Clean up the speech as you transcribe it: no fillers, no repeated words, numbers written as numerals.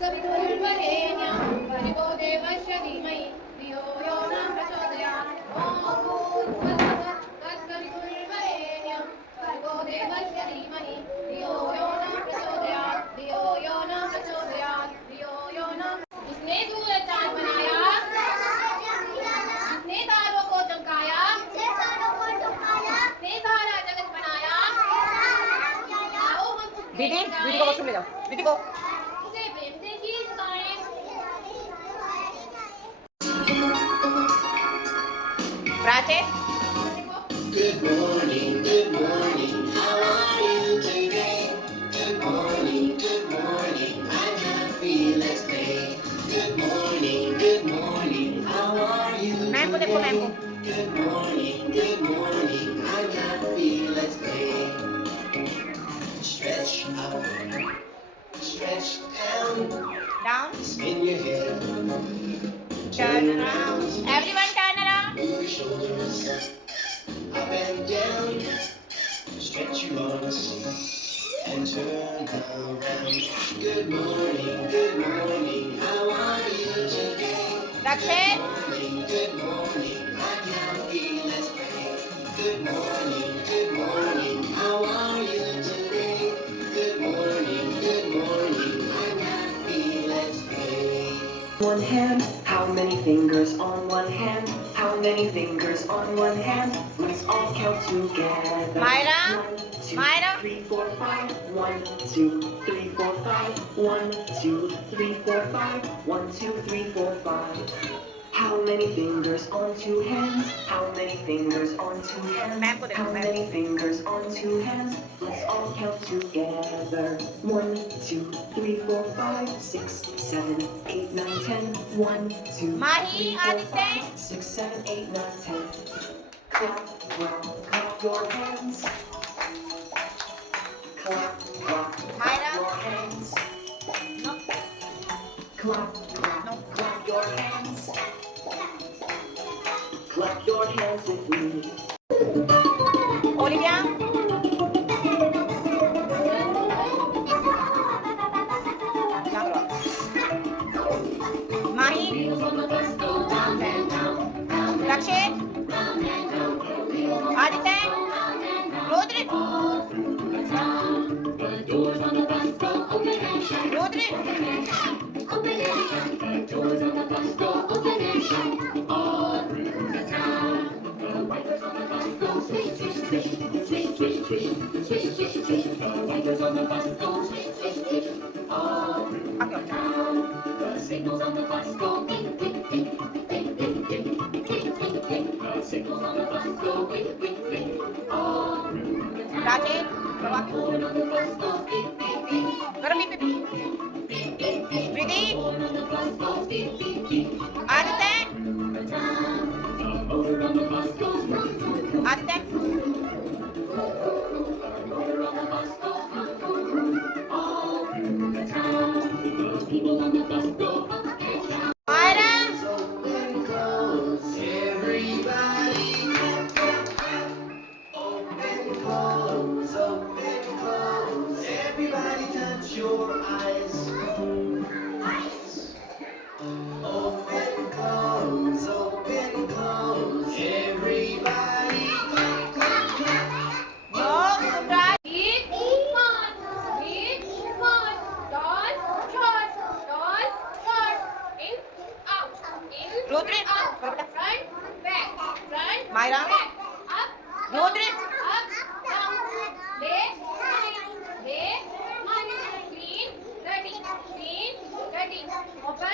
तत्सवितुर्वरेण्यं भर्गो देवस्य धीमहि धियो यो न प्रचोदयात् ॐ भूर्भुवस्सुः तत्सवितुर्वरेण्यं भर्गो देवस्य धीमहि धियो यो न प्रचोदयात् धियो यो न प्रचोदयात् धियो यो न। जिसने सूरज चांद बनाया, जिसने तारों को चमकाया, जिसने सारा जगत बनाया, आओ हम उसके दीदी दीदी को वॉशरूम ले जाओ, दीदी को। उसे प्रेम से शीश गाएं। Prachi Good morning, how are you today? Good morning, I'm happy, let's play. Good morning, how are you ma'am को देखो, मैम को। today? Good morning, I'm happy, let's play. Stretch up, stretch down, down, spin your head, turn around, everyone turn around. move your shoulders, up and down, stretch your arms and turn around. Good morning, how are you today? That's it. Good morning, I'm happy, let's play. Good morning, how are you today? Good morning, I'm happy, let's play. One hand, how many fingers on one hand? How many fingers on one hand? Let's all count together. Myra, 1, 2, Myra. 3, 4, 5. 1, 2, 3, 4, 5. 1, 2, 3, 4, 5. 1, 2, 3, 4, 5. How many fingers on two hands? How many fingers on two hands? Ma'am को देखो, How ma'am। many fingers on two hands? Let's all count together. 1, 2, 3, 4, 5, 6, 7, 8, 9, 10. 1, 2, Mahi, 3, 4, Aditya। 5, 6, 7, 8, 9, 10. Clap, clap, clap your hands. Clap, clap, Myra। clap your hands. No, Clap, clap, no. clap your hands. Clap your hands with me. Olivia, Mahi, Rakshit, Aditya, Rudra, The signals on the bus go bing, bing, bing, bing, bing, bing, bing, bing, bing. The signals on the bus go bing, bing, bing. All through the town. Rajesh, Baba, The horn on the bus goes bing, bing, bing, गरम लीप, bing, bing, bing. Preeti, The horn on the bus goes bing, bing, bing. Aditya, The town. The motor on the bus goes vroom, vroom, vroom. Aditya, The motor on the bus goes vroom, vroom, vroom. All through the town. The people on the bus go up and down. Myra, Open, close, everybody. Open, close, everybody touch your eyes. Open, close, everybody. No, Sunraj, Deep, smart, deep, smart, tall, short, in, out, in, Rudra, out, Baba, front, back, Myra, up, Rudra, up, down, left, right, clean, dirty, open,